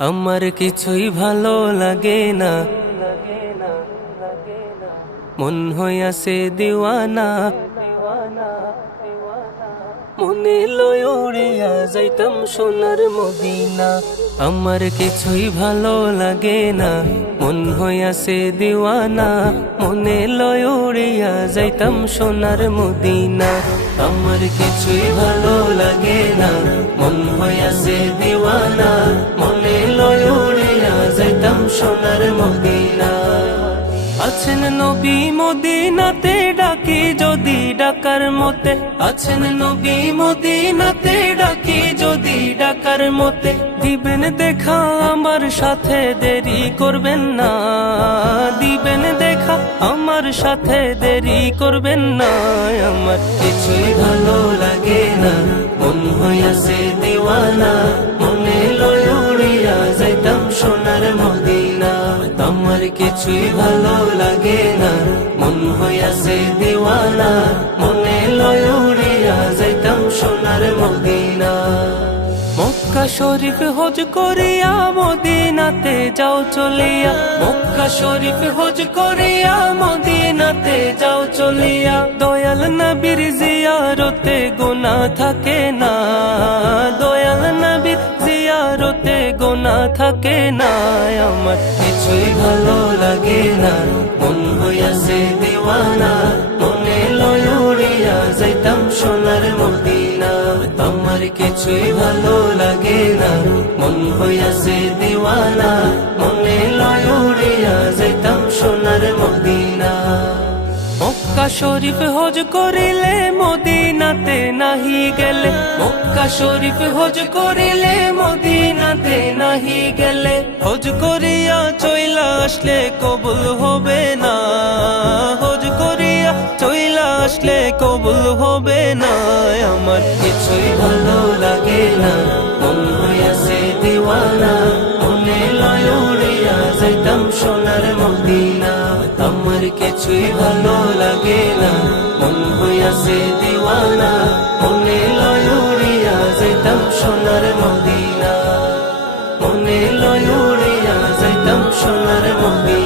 আমার কিছুই ভালো লাগে না, মন হইয়াছে দিওয়ানা। মনে লয় উড়িয়া যাইতাম সোনার মদিনা। আমার কিছুই ভালো লাগে না, মন হইয়াছে দিওয়ানা। মনে লয় উড়িয়া যাইতাম সোনার মদিনা। আমার কিছুই ভালো লাগে না, মন হইয়াছে দিওয়ানা। মনে লয় উড়িয়া যাইতাম সোনার মদিনা। আছেন নবী মদিনাতে, ডাকি যদি ডাকার মতে। আছেন নবী মদিনাতে, ডাকি যদি ডাকার মতে। দিবেন দেখা আমার সাথে, দেরি করবেন না। দিবেন দেখা আমার সাথে, দেরি করবেন না। আমার কিছুই ভালো লাগে না, মন হইয়াছে দিওয়ানা। মনে লয় উড়িয়া যাইতাম সোনার মদিনা। আমার কিছুই ভালো লাগে না, মন হইয়াছে দিওয়ানা। মনে লয় উড়িয়া যাইতাম সোনার মদিনা। মক্কা শরীফ হজ করিয়া মদিনাতে যাও চলিয়া। মক্কা শরীফ হজ করিয়া মদিনাতে যাও চলিয়া। দয়াল নবীর জিয়ারতে গুনাহ থাকে না। দয়াল নবীর জিয়ারতে গুনাহ থাকে না। আমার কিছুই ভালো লাগে না, মন হইয়াছে দিওয়ানা। মনে লয় উড়িয়া যাইতাম সোনার মদিনা। আমার কিছুই ভালো লাগে না, মন হইয়াছে দিওয়ানা। মনে লয় উড়িয়া যাইতাম সোনার মদিনা। মক্কা শরীফ হজ করিলে মদিনাতে নাহি গেলে। মক্কা শরীফ হজ করিলে মদিনাতে নাহি গেলে। হজ করিয়া চইলা আসলে কবুল হবে না। হজ করিয়া চইলা আসলে কবুল হবে না। আমার কিছুই ভালো লাগে না, মন হইয়াছে দিওয়ানা। মনে লয় উড়িয়া যাইতাম সোনার মদিনা। আমার কিছুই ভালো লাগে না, মন হইয়াছে দিওয়ানা। মনে লয় উড়িয়া যাইতাম সোনার মদিনা। মনে লয় উড়িয়া যাইতাম সোনার মদিনা।